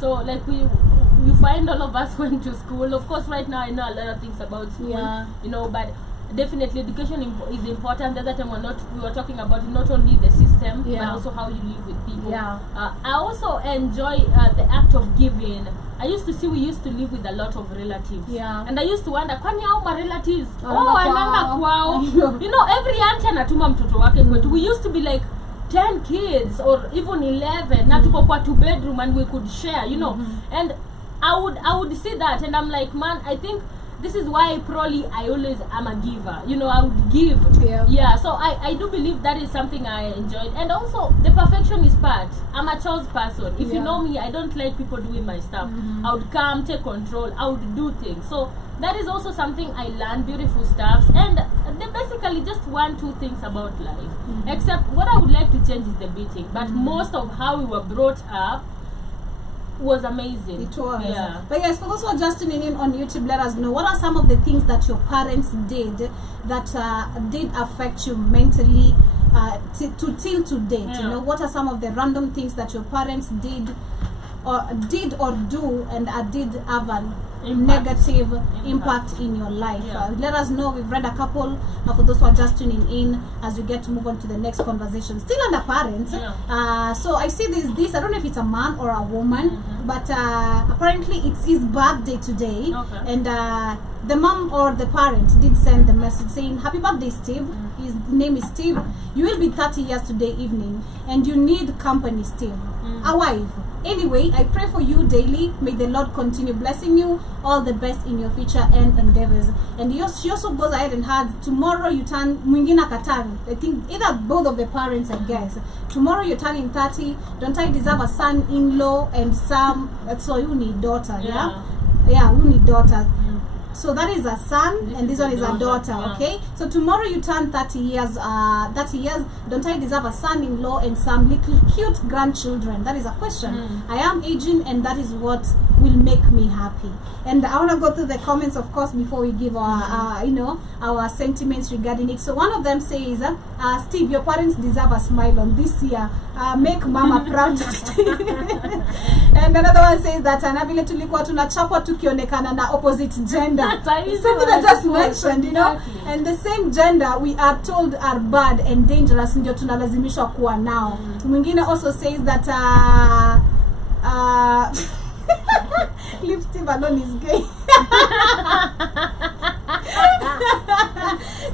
So like you find all of us went to school. Of course, right now I know a lot of things about school, you know, but definitely education is important. The other time we were talking about not only the system, but also how you live with people. I also enjoy the act of giving. We used to live with a lot of relatives. And I used to wonder, kwani hao ma relatives? Ananga kwao. You know, every auntie anatuma mtoto wake kwetu. We used to be like 10 kids or even 11. Na tuko kwa 2-bedroom and we could share, you know. And I would see that and I'm like, man, I think this is why probably I always am a giver. You know, I would give. So I do believe that is something I enjoyed. And also the perfectionist part. I'm a chores person. If you know me, I don't like people doing my stuff. I would come, take control, I would do things. So that is also something I learned, beautiful stuff. And they basically just 1-2 things about life. Except what I would like to change is the beating. But most of how we were brought up was amazing. It was. But yes, for those who are just tuning in on YouTube, let us know what are some of the things that your parents did that did affect you mentally till to date. You know, what are some of the random things that your parents did or did or do and did have an Impact. negative impact in your life. Yeah. Let us know. We've read a couple for those who are just tuning in as we get to move on to the next conversation. Still under parents. Yeah. So I see this. I don't know if it's a man or a woman, but apparently it's his birthday today. Okay. And the mom or the parent did send the message saying, "Happy birthday, Steve." His name is Steve. You will be 30 years today evening, and you need company, Steve. A wife. Anyway, I pray for you daily. May the Lord continue blessing you. All the best in your future and endeavors. And she also goes ahead and had, tomorrow you turn, mwingine akatani. I think either both of the parents, I guess. Tomorrow you're turning 30. Don't I deserve a son-in-law and some, so you need daughter, yeah? Yeah, you need daughter. So that is a son, and this one is a daughter, okay? So tomorrow you turn 30 years. 30 years. Don't I deserve a son-in-law and some little cute grandchildren? That is a question. I am aging, and that is what will make me happy. And I want to go through the comments, of course, before we give our, our sentiments regarding it. So one of them says, "Steve, your parents deserve a smile on this year. Make mama proud to Steve." And another one says that na vile tulikuwa tunachapwa tukionekana na opposite gender. Something I just mentioned, you know. And the same gender we are told are bad and dangerous, ndio tunalazimishwa kuwa nao. Mwingine also says that Leave Steve alone is gay.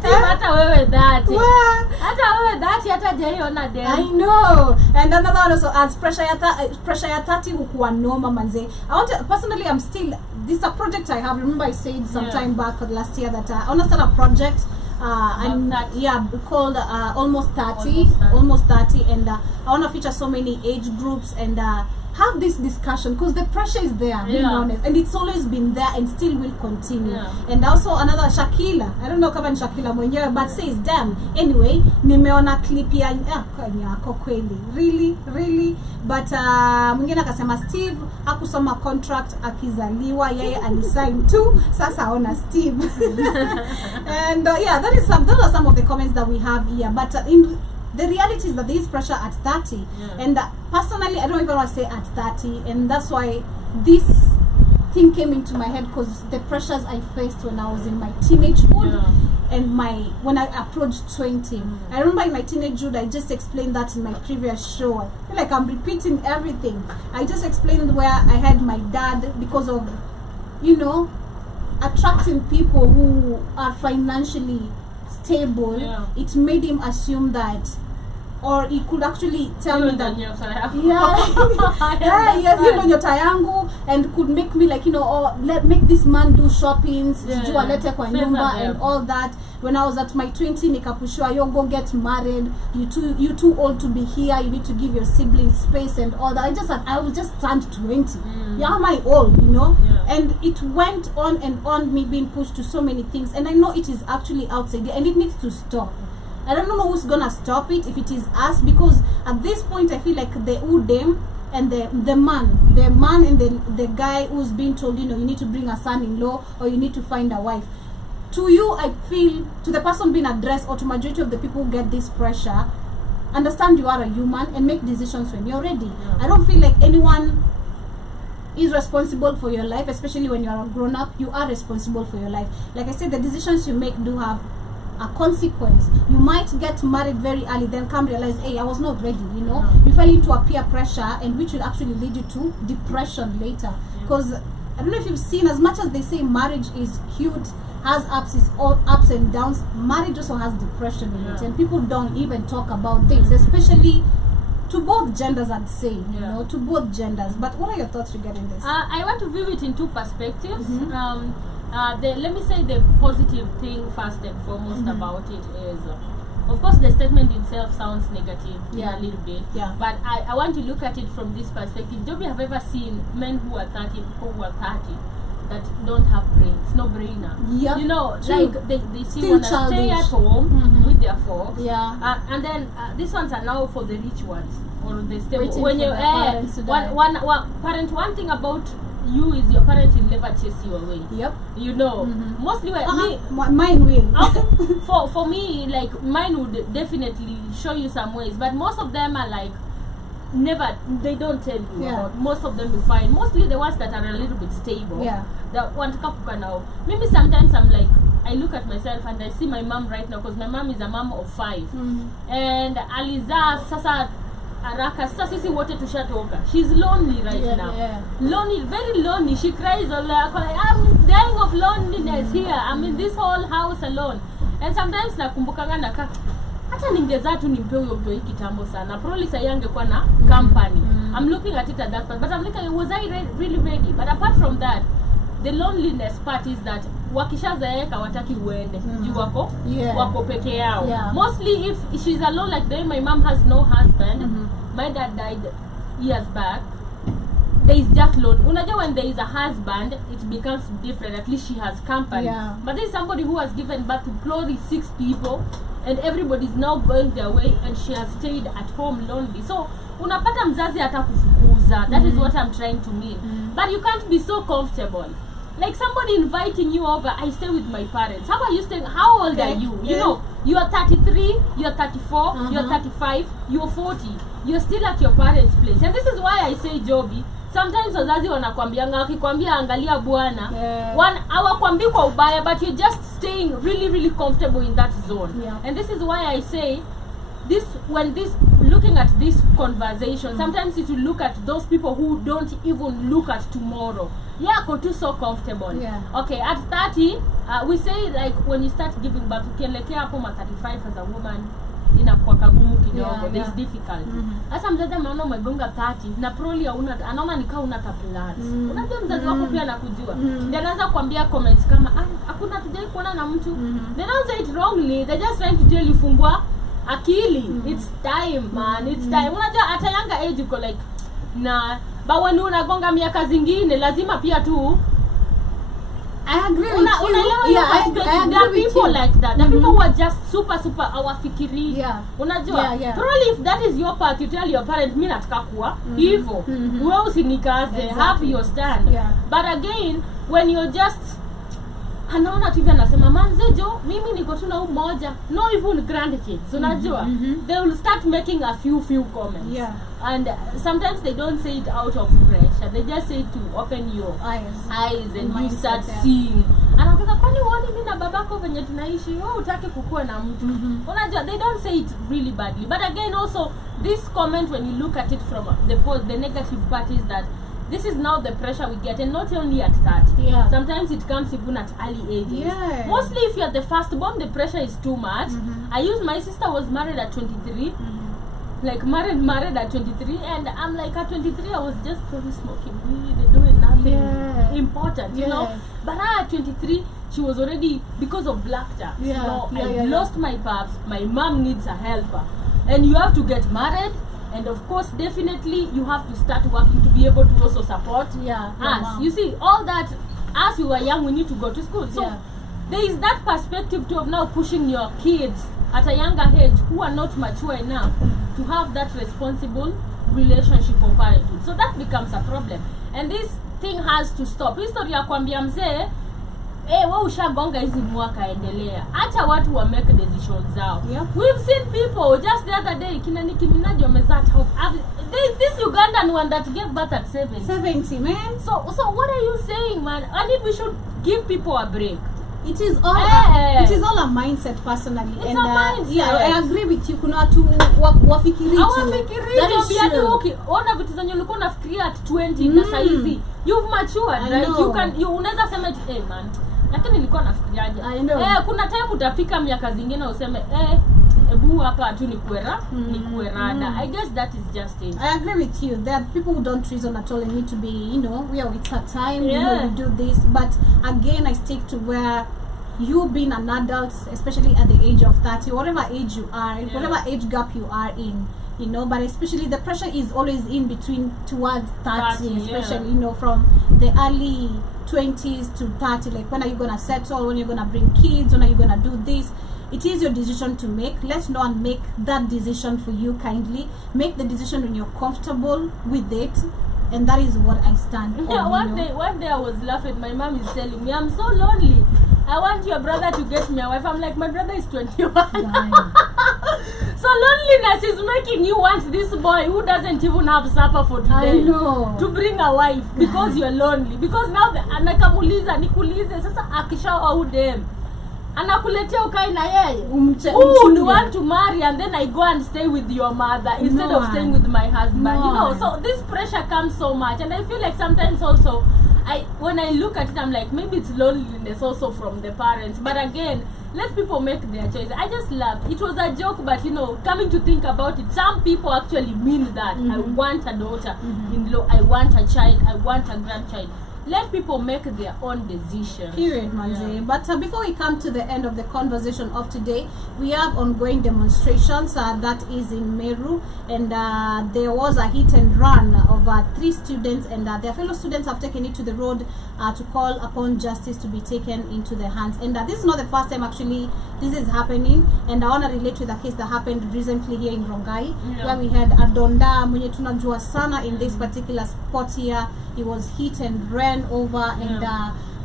Hata wewe dhati. What? Hata wewe dhati hata jaiona dem. I know. And another one also adds pressure ya 30 hukuwa noma manze. I want to, personally, I'm still, this is a project I have. Remember I said some time back last year that I want to start a project called Almost 30. Almost 30. And I want to feature so many age groups and have this discussion, because the pressure is there, being honest, and it's always been there and still will continue. And also another Shakila, I don't know kama ni Shakila mwenyewe, but says, damn, anyway, nimeona clip ya yako kweli, really, but mwingine akasema Steve hakusoma contract akizaliwa, yeye alisign tu, sasa ona Steve. And those are some of the comments that we have here, but the reality is that there is pressure at 30, and personally I don't even want to say at 30, and that's why this thing came into my head, because the pressures I faced when I was in my teenagehood and when I approached 20. I remember in my teenagehood, I just explained that in my previous show. I feel like I'm repeating everything. I just explained where I had my dad, because of, attracting people who are financially stable, it made him assume that, or he could actually tell me that nyota yangu, and could make me like, make this man do shoppings, alete kwa nyumba and all that. When I was at my 20, nikapushwa, yo, go get married, you too old to be here, you need to give your siblings space and all that. I was just turned 20. Yeah, am I old, and it went on and on, me being pushed to so many things, and I know it is actually outside there, and it needs to stop. I don't know who's gonna stop it, if it is us, because at this point I feel like the udem and the man and the guy who's being told, you need to bring a son-in-law or you need to find a wife. To you, I feel, to the person being addressed, or to majority of the people who get this pressure, understand you are a human and make decisions when you're ready. I don't feel like anyone is responsible for your life, especially when you're a grown-up. You are responsible for your life. Like I said, the decisions you make do have a consequence. You might get married very early, then come realize, hey, I was not ready, You fell into a peer pressure, and which will actually lead you to depression later. Because I don't know if you've seen, as much as they say marriage is cute, has ups and downs, marriage also has depression in it, and people don't even talk about things, especially to both genders, I'd say, to both genders. But what are your thoughts regarding this? I want to view it in two perspectives. Let me say the positive thing first and foremost about it is, of course, the statement itself sounds negative a little bit, but I want to look at it from this perspective. Don't you have ever seen men who are 30, people who are 30 that don't have brains, no brainer? Like they still want to stay at home with their folks, and then these ones are now for the rich ones, or the stable. When one thing about you is your parents will never chase you away. Mostly mine will. For me, like, mine would definitely show you some ways, but most of them are like, never, they don't tell you Yeah. about. Most of them you find, mostly the ones that are a little bit stable. Yeah. That want to now. Maybe sometimes I'm like, I look at myself and I see my mom right now, because my mom is a mom of 5. And Aliza sasa Araka, sasa sisi wote tushatoka. She's lonely right now. Yeah. Lonely, very lonely. She cries all like, I'm dying of loneliness here. I'm in this whole house alone. And sometimes nakumbukanga naka hata ningeza tu nimpe huyo mtu hiki kitambo sana. Probably sasa angekuwa na company. I'm looking at it at that point, but I'm like, was I really ready? But apart from that, the loneliness part is that wakishazaeka wataki uende. Juu wako peke yao. Yeah. Mostly if she's alone, like the way my mom has no husband. My dad died years back. There is just load. Unajua, when there is a husband, it becomes different. At least she has company. Yeah. But there is somebody who has given birth to probably 6 people, and everybody is now going their way, and she has stayed at home lonely. So unapata mzazi hata kufukuza. That is what I'm trying to mean. But you can't be so comfortable. Like somebody inviting you over, I stay with my parents. How are you staying? How old are you? You know, you are 33, you are 34, you are 35, you are 40. You're still at your parents' place. And this is why I say, Joby, sometimes wazazi wanakwambianga, wakikwambia angalia bwana, hawakwambii kwa ubaya, but you're just staying really comfortable in that zone. Yeah. And this is why I say, looking at this conversation, sometimes if you look at those people who don't even look at tomorrow, too so comfortable. Yeah. Okay, at 30, we say like when you start giving birth, ukielekea hapo ma 35 as a woman, inakuwa kagumu kidogo. There's difficult. Sasa mzazi anaona umegonga 30 na probably anaona nikaa una plans. Unajua mzazi wako pia anakujua. Ndio anaanza kuambia comments kama hakuna tujai kuona na mtu. They don't say it wrongly. They're just trying to tell you fungua akili. It's time, man. It's time. Unajua at a younger age uko like but when unagonga miaka zingine lazima pia tu I agree with you. Yeah, I agree. There are people like that. There are people who are just super hawafikiri. Yeah. Unajua? Yeah. Probably if that is your part, you tell your parent, mimi nataka kuwa hivyo. Wewe usinikaze, have your stand. Yeah. But again, when you're just anaona tu hivi anasema manzejo mimi niko tu na umoja, no even grandkids, unajua? They will start making a few comments. Yeah. And sometimes they don't say it out of pressure. They just say it to open your eyes and you start seeing. Anakuza kwani uone mimi na babako venye tunaishi, wewe utaki kukua na mtu. Unajua, they don't say it really badly. But again also this comment, when you look at it from the negative part, is that this is now the pressure we get, and not only at 30. Yeah. Sometimes it comes even at early ages. Yeah. Mostly if you're the firstborn, the pressure is too much. My sister was married at 23. Like married at 23, and I'm like at 23 I was just probably smoking weed, doing nothing important, you know. But at 23 she was already, because of blackjack. I lost my paps. My mom needs a helper, and you have to get married. And of course, definitely, you have to start working to be able to also support us. You see, all that, as we were young, we need to go to school. So there is that perspective too of now pushing your kids at a younger age who are not mature enough to have that responsible relationship of parenthood. So that becomes a problem. And this thing has to stop. History ya kuambia mzee, wewe ushagonga hizi mwaka endelea. Acha watu wa make decisions zao. We've seen people just the other day, kina Nicki Minaj wamezaa this Ugandan one that gave birth at 70, man. So what are you saying, man? I think we should give people a break. It is all a mindset personally. It's a mindset. Yeah, I agree with you. Kuna watu wafikiri tu. Ona vitu zenye ulikuwa unafikiria at 20 na saa hizi you've matured, right? You unaweza sema man, lakini nilikuwa nafikiriaje? Kuna time utafika miaka zingine useme ebu hapa tu ni kuerada. I guess that is just it. I agree with you. There are people who don't reason at all and need to be, it's our time, we do this. But again, I stick to where you being an adult, especially at the age of 30, whatever age you are, whatever age gap you are in, but especially the pressure is always in between towards 30 especially, from the early 20s to 30, like when are you gonna settle, when you're gonna bring kids, when are you gonna do this. It is your decision to make. Let no one make that decision for you kindly. Make the decision when you're comfortable with it, and that is what I stand on. One day I was laughing. My mom is telling me, I'm so lonely. I want your brother to get me a wife. I'm like, my brother is 21. So loneliness is making you want this boy who doesn't even have supper for today I know. to bring a wife because you're lonely. Because now anakamuliza nikulize sasa akishaoa udem anakuletea ukai na yeye. Who would want to marry and then I go and stay with your mother instead of staying with my husband? You know, so this pressure comes so much, and I feel like sometimes also when I look at it, I'm like, maybe it's loneliness also from the parents. But again, let people make their choice. I just love it. Was a joke, but you know, coming to think about it, some people actually mean that. I want a daughter-in-law, I want a child, I want a grandchild. Let people make their own decisions. Period, Manzi. Yeah. But before we come to the end of the conversation of today, we have ongoing demonstrations that is in Meru, and there was a hit and run of 3 students, and their fellow students have taken it to the road to call upon justice to be taken into their hands. And this is not the first time actually this is happening, and I want to relate to the case that happened recently here in Rongai, where we had Adonda mwenye tunajua sana in this particular spot here. He was hit and ran over, and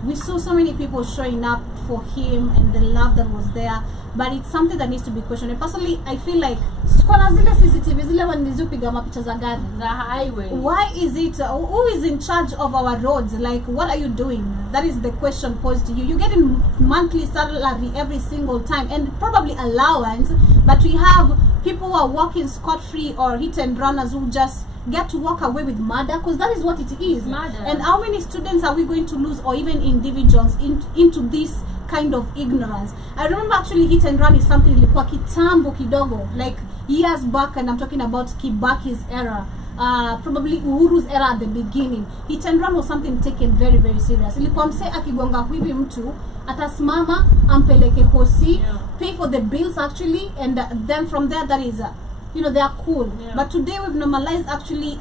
we saw so many people showing up for him and the love that was there. But it's something that needs to be questioned. And personally, I feel like kuna zile CCTV zile wanizupiga mapicha za gari. The highway. Why is it? Who is in charge of our roads? Like, what are you doing? That is the question posed to you. You're getting monthly salary every single time, and probably allowance. But we have people who are walking scot-free or hit and runners who just get to walk away with murder, because that is what it is. Murder. And how many students are we going to lose, or even individuals into this kind of ignorance? I remember actually hit and run is something ilikuwa kitambo kidogo, like years back, and I'm talking about Kibaki's era, probably Uhuru's era at the beginning. Hit and run was something taken very, very serious. Ilikuwa mse akigonga hivi mtu atasimama ampeleke hosi, pay for the bills actually, and then from there, that is you know, they are cool. But today we've normalized actually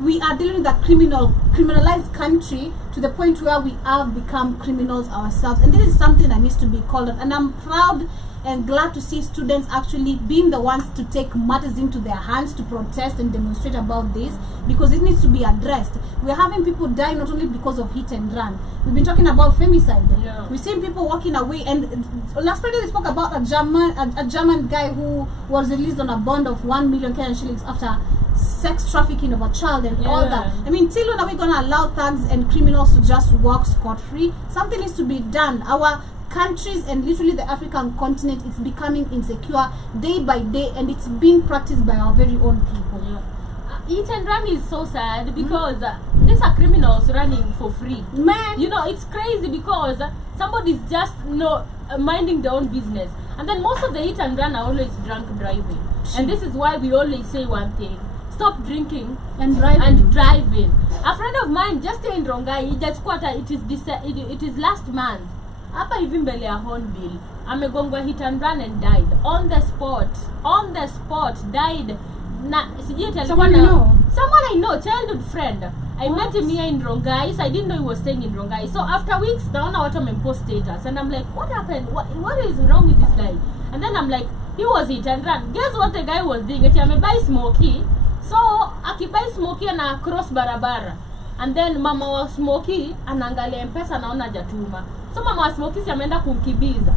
we are dealing with a criminalized country to the point where we have become criminals ourselves, and this is something that needs to be called out. And I'm proud and glad to see students actually being the ones to take matters into their hands to protest and demonstrate about this, because it needs to be addressed. We're having people die not only because of hit and run. We've been talking about femicide. We've seen people walking away, and last Friday we spoke about a German guy who was released on a bond of 1 million Kenyan shillings after sex trafficking of a child and all that. I mean, till when are we going to allow thugs and criminals to just walk scot-free? Something needs to be done. Our countries and literally the African continent is becoming insecure day by day, and it's being practiced by our very own people. Hit and run is so sad because these are criminals running for free. Man, you know, it's crazy because somebody's just minding their own business, and then most of the hit and run are always drunk driving. And this is why we always say one thing: stop drinking and driving. A friend of mine just in Rongai, it is last month, hapa hivi mbele ya Hornbill, amegongwa hit and run and died on the spot, died. Someone you know? Someone I know, childhood friend. I met him here in Rongai, so I didn't know he was staying in Rongai. So after weeks, naona watu wamepost status, and I'm like, what happened? What is wrong with this guy? And then I'm like, he was hit and run. Guess what the guy was doing? Ati amebuy smoky. So akibuy smoky na cross barabara, and then mama wa smoky anaangalia mpesa naona hajatuma. So mama wa smoky ameenda kumkibiza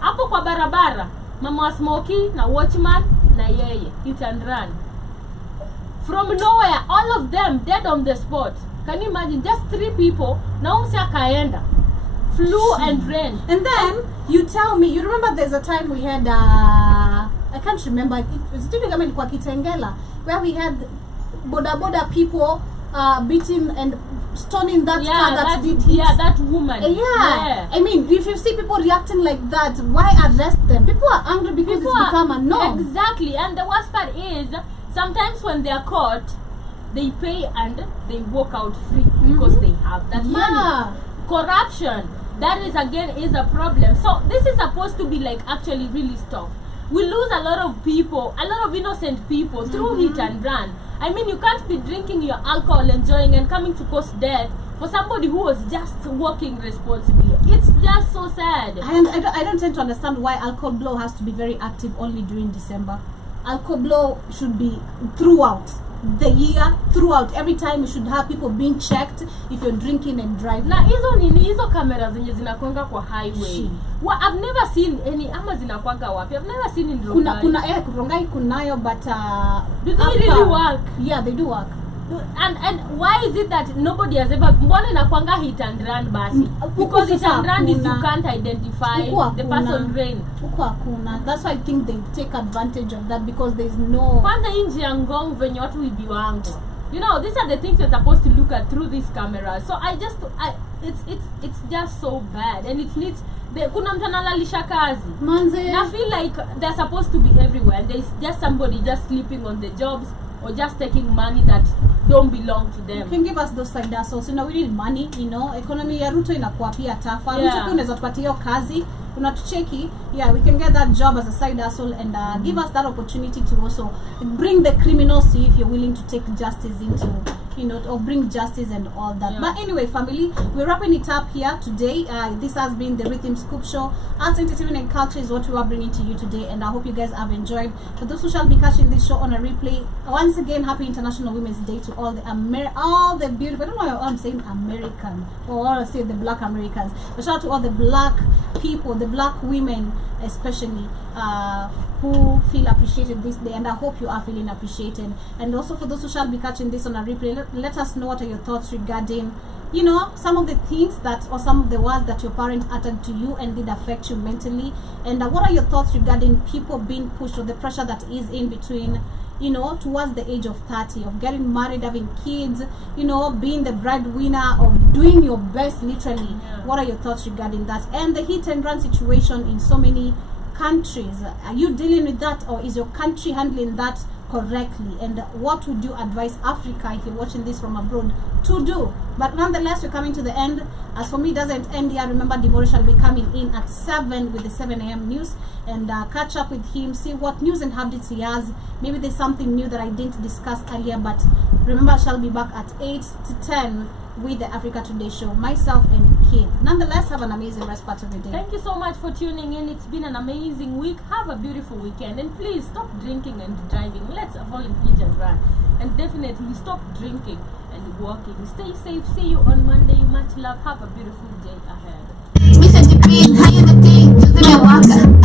hapo kwa barabara. Mama wa smoky na watchman na yeye hit and run from nowhere, all of them dead on the spot. Can you imagine? Just 3 people. Na umse akaenda, flew and ran. And then you tell me, you remember there's a time we had I can't remember, it was typically kwa Kitengela, where we had boda people beating and stoning that car that did hit. Yeah, that woman. Yeah. I mean, if you see people reacting like that, why arrest them? People are angry because it's become a norm. Exactly. And the worst part is, sometimes when they are caught, they pay and they walk out free because they have that money. Corruption, that is again is a problem. So this is supposed to be like actually really stopped. We lose a lot of people, a lot of innocent people through hit and run. I mean, you can't be drinking your alcohol, enjoying, and coming to cause death for somebody who was just walking responsibly. It's just so sad. And I don't tend to understand why Alcohol Blow has to be very active only during December. Alcohol Blow should be throughout. the year throughout. Every time we should have people being checked if you're drinking and driving. Na hizo nini hizo kamera zenye zinakwanga kwa highway. Shi. Well, I've never seen any ama zinakwanga wapi. I've never seen in Rongai. Kuna Rongai kunayo, but do they really work? Yeah, they do work. And why is it that nobody has ever mbona inakwanga hit and run basi? Because hit and run is you can't identify the person drain. Huko hakuna. That's why I think they take advantage of that, because there's no Kwanza nje ya Ngong venye watu ibiwango. You know, these are the things you're supposed to look at through these cameras. So it's just so bad, and it needs kuna mtu analalisha kazi. Manze. And I feel like they're supposed to be everywhere, and there's just somebody just sleeping on the jobs or just taking money that don't belong to them. You can give us those side hustles. You know, we need money, you know. Economy ya Ruto inakuwa pia tafa. Yeah. Ruto unaweza tupatia hiyo kazi, unatucheki. Yeah, we can get that job as a side hustle, and give us that opportunity to also bring the criminals to you if you're willing to take justice into, you know, or bring justice and all that. Yeah. But anyway, family, we're wrapping it up here today. This has been the Rhythm Scoop Show. Arts, entertainment, and culture is what we are bringing to you today, and I hope you guys have enjoyed. For those who shall be catching this show on a replay, once again, happy International Women's Day to all the beautiful, I don't know why I'm saying American, or I say the black Americans, but shout out to all the black people, the black women especially, who feel appreciated this day, and I hope you are feeling appreciated. And also for those who shall be catching this on a replay, let us know what are your thoughts regarding, you know, some of the things that, or some of the words that your parents uttered to you and did affect you mentally, and what are your thoughts regarding people being pushed, or the pressure that is in between, you know, towards the age of 30, of getting married, having kids, you know, being the breadwinner, or doing your best literally. Yeah. What are your thoughts regarding that? And the hit and run situation in so many countries, are you dealing with that, or is your country handling that correctly? And what would you advise Africa, if you're watching this from abroad, to do? But nonetheless, we're coming to the end. As for me, it doesn't end here. Remember, Dimori shall be coming in at 7 with the 7 a.m. news, and catch up with him, see what news and updates he has. Maybe there's something new that I didn't discuss earlier, but remember, I shall be back at 8 to 10 with the Africa Today show, myself and Kid. Nonetheless, have an amazing rest part of your day. Thank you so much for tuning in. It's been an amazing week. Have a beautiful weekend, and please stop drinking and driving. Let's avoid hit and run, and definitely stop drinking and walking. Stay safe. See you on Monday. Much love. Have a beautiful day ahead. Misha Jipin, higher the thing, just in a walker.